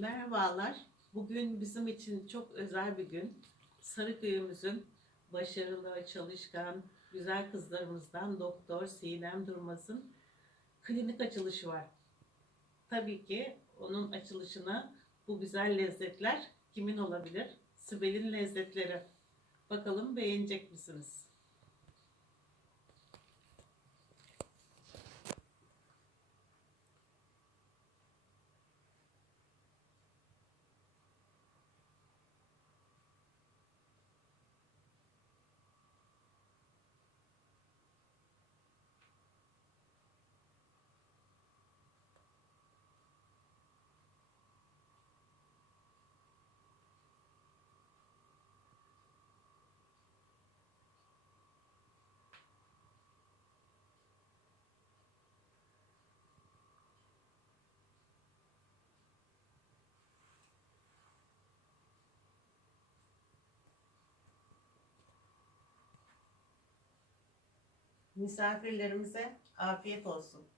Merhabalar. Bugün bizim için çok özel bir gün. Sarıköy'ümüzün başarılı, çalışkan, güzel kızlarımızdan Doktor Sinem Durmaz'ın klinik açılışı var. Tabii ki onun açılışına bu güzel lezzetler kimin olabilir? Sibel'in lezzetleri. Bakalım beğenecek misiniz? Misafirlerimize afiyet olsun.